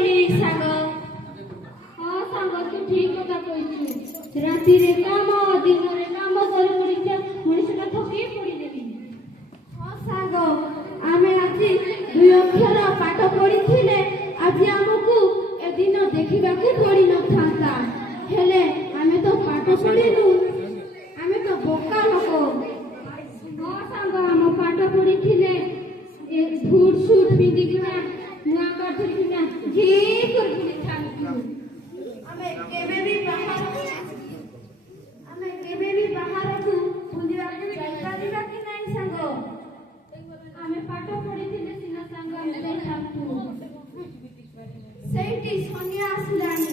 କହିଲି ସାଙ୍ଗ। ହଁ ସାଙ୍ଗ ତୁ ଠିକ କଥା କହିଛୁ। ରାତିରେ କାମ ଦିନରେ କାମ କରି ମଣିଷଟା ଥକି ପଡ଼ିଲେଣି। ହଁ ସାଙ୍ଗ ଆମେ ଆଜି 2 ଅକ୍ଷର ପାଠ ପଢ଼ିଥିଲେ ଆଜି ଆମକୁ ଏଦିନ ଦେଖିବାକୁ ପଡ଼ିନଥାନ୍ତା। ହେଲେ ଆମେ ତ ପାଠ ପଢ଼ିନୁ, ଆମେ ତ ବୋକା ଲୋକ। ହଁ ସାଙ୍ଗ ଆମ ପାଠ ପଢ଼ିଥିଲେ ସୁଟ ପିନ୍ଧିକିନା ନୂଆ କାଠିକିନା ଝି କରି ବୁଲିଥାନ୍ତୁ। ଆମେ କେବେ ବି ବାହାରକୁ ବୁଲିବାକୁ ଯାଇପାରିବା କି ନାହିଁ ସାଙ୍ଗ? ଆମେ ପାଠ ପଢ଼ିଥିଲେ ସିନା ସାଙ୍ଗ ଆମେ ଯାଇଥାନ୍ତୁ। ସେଇଠି ସନ୍ଧ୍ୟା ଆସିଲାଣି।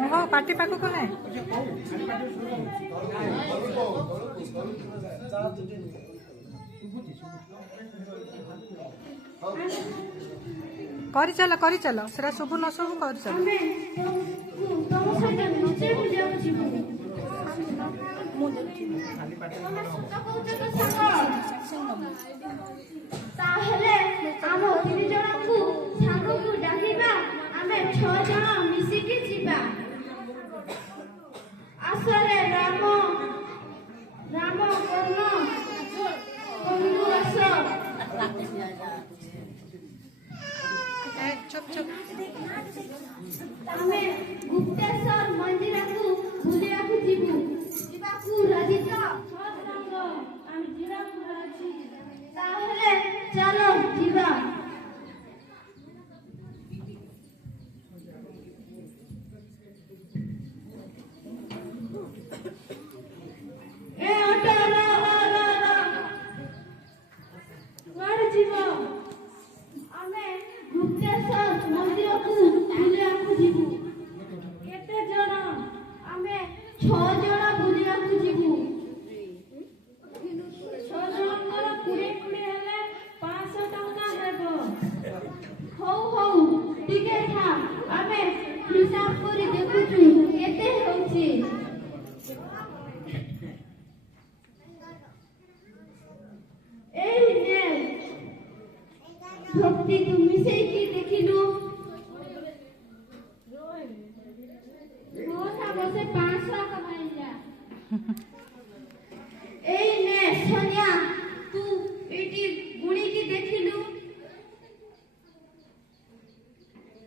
मोह पार्टी पाक कहे करी चल सेरा शुभ न शुभ कर चल। ତାହେଲେ ଆମ 3 ଜଣଙ୍କୁ ସାଙ୍ଗକୁ ଡାକିବା, ଆମେ 6 ଜଣ ମିଶିକି ଯିବା। ଆସରେ ରାମ କର୍ଣ୍ଣ ବନ୍ଧୁ ଆସ। ଆମେ ଗୁପ୍ତେଶ୍ୱର ମନ୍ଦିରକୁ ବୁଲିବାକୁ ଯିବାକୁ ରାଜି ତ? ଆମେ ଯିବାକୁ ରାଜି। ତାହେଲେ ଚାଲ ଯିବା। भक्ति तू मिसेकी देखिलु मोर सागो से 500 कमाइला। एई ने सोनिया तू एटी गुणी की देखिलु।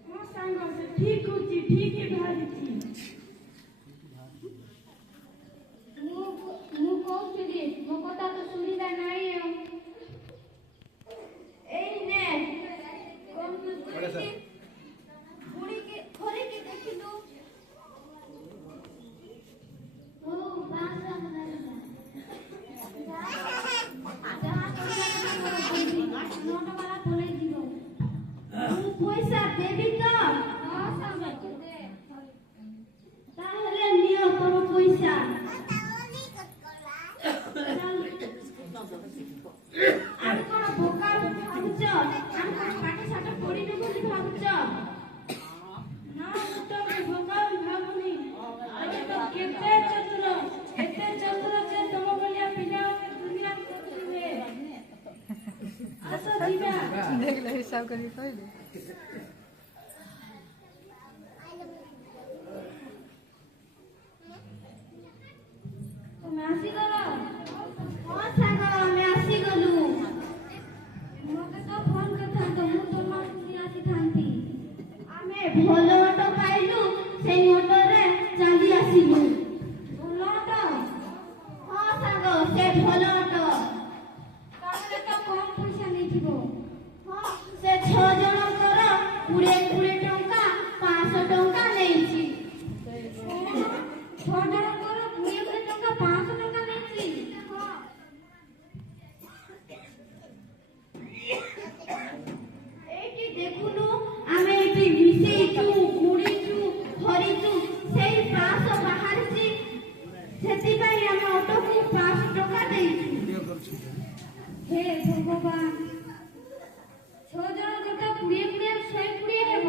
मोर सागो से ठीक होची ठीक ही भारीची। मु कहूଥିଲି ମୋ କଥା ତ ଶୁଣିଲା ନାହିଁ। ଏଇ ନେ ଗୁଣି କି ଘରେ କି ଦେଖିଲୁ। ଓ ବାସ ନୋଟବାଲା ପଳେଇ ଯିବ। ମୁଁ ପଇସା ଦେବି ତ? ହଁ ସାଙ୍ଗ ଦେ। ତାହେଲେ ନିଅ ତମ ପଇସା। ଆମେ କଣ ବୋକା ଭାବୁଛ? ଆମେ କଣ ପାଠ ସାଠ ପଢିନୁ ବୋଲି ଭାବୁଛ? ନା ମୁଁ ତ ବୋକା ଭାବୁନି। ଆମେ ତ କେତେ ଚତୁର ଯେ ତମ ଭଳିଆ ପିଲାମାନେ ଦୁନିଆ କରୁଥିବେ। ଆସ ଯିବା। देखले हिसाब करी कहले तुम ଆସିଗଲ? ହଁ ସାଙ୍ଗ ଆମେ ଆସିଗଲୁ। ମୋତେ ତ ଫୋନ କରିଥାନ୍ତ, ମୁଁ ତମ ଆସିଥାନ୍ତି। ଆମେ ଭଲ ଅଟୋ ପାଇଲୁ, ସେଇ ଅଟୋରେ ଚାଲି ଆସିଲୁ। ଭଲ ଅଟୋ? ହଁ ସାଙ୍ଗ ସେ ଭଲ ଅଟୋ। ତାହେଲେ ତ କମ ପଇସା ନେଇଥିବ। ହଁ ସେ 6 ଜଣଙ୍କର 20 ଟଙ୍କା 500 ଟଙ୍କା ନେଇଛି। 6 ଜଣଙ୍କର 20 ଟଙ୍କା 500 ଟଙ୍କା ନେଇଛି। ହଁ ଏଇଠି ଦେଖୁନୁ ବି ମିଶେଇଛୁ କୁଡ଼ିଛୁ ହରିଛୁ ସେଇ 500 ବାହାରିଛି ସେଥିପାଇଁ ଆମେ ଅଟୋକୁ 500 ଟଙ୍କା ଦେଇଛୁ। ହେ ଭଗବାନ 6 ଜଣ କଥା 20 120 ହେବ।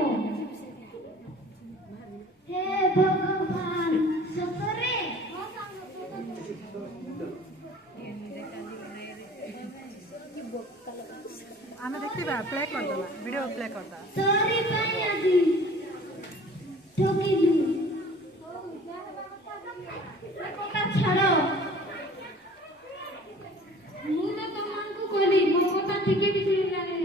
ହେ ଭଗବାନ ସତରେ ଆମେ ଦେଖିବା ପ୍ଲେ କରିଦେବା ଭିଡ଼ିଓ ପ୍ଲେ କରିଦେବା। ସରି ପାଇଁ ଆଜି ଠକିଲୁ କଥା ଛାଡ଼। ମୁଁ ତ ତମମାନଙ୍କୁ କହିଲି ମୋ କଥା ଟିକେ ବି ଶୁଣିଲାନି।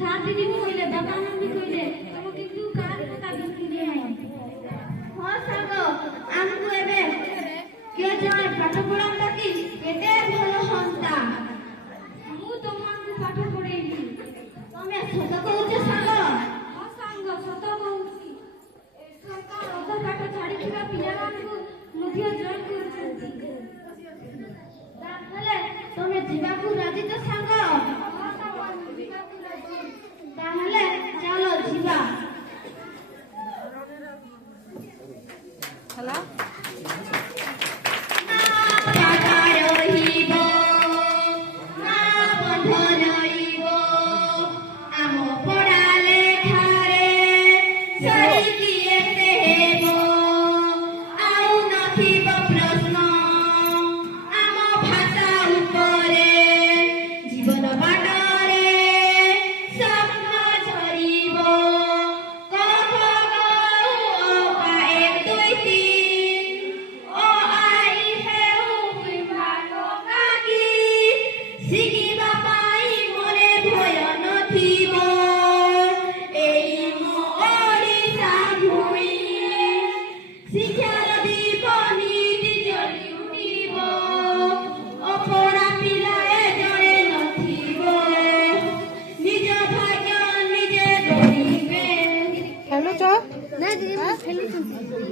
ସାର୍ ଦିଦି ବି କହିଲେ ବାବା ମାନେ ବି କହିଲେ ତମ କିନ୍ତୁ କାହାର କଥା ବିଶ୍ୱାସ ନାହିଁ। ହଁ ସାଙ୍ଗ ଆମକୁ ଏବେ କିଏ ଜଣେ ପାଠ ପଢ଼ାନ୍ତା କି କେତେ ଭଲ ହୁଅନ୍ତା। ମୁଁ ତମମାନଙ୍କୁ ପାଠ ପଢ଼େଇବି। ତମେ ସତ କହୁଛ ସାଙ୍ଗ? ହଁ ସାଙ୍ଗ ସତ କହୁଛି। ସରକାର ଅଧା ପାଠ ଛାଡ଼ିଥିବା ପିଲାମାନଙ୍କୁ ମଧ୍ୟ ଜଏନ୍ କରୁଛନ୍ତି। ତାହେଲେ ତମେ ଯିବାକୁ ରାଜି ତ ସାଙ୍ଗ? ତାହେଲେ ଚାଲ ଯିବା। ହେଲା ଶିଖିବା ପାଇଁ ମନେ ଭୟ ନଥିବ ଏଇ ମୋ ଓଡ଼ିଶା ଭୂମି। ଶିକ୍ଷାର ଦୀପ ନୀତି ଜଳି ଉଠିବ ଅପଡ଼ା ପିଲାଏ ଜଣେ ନଥିବ ନିଜ ଭାଗ୍ୟ ନିଜେ ଗଢ଼ିବେ। ଖେଳୁଛ? ଖେଳୁଛନ୍ତି।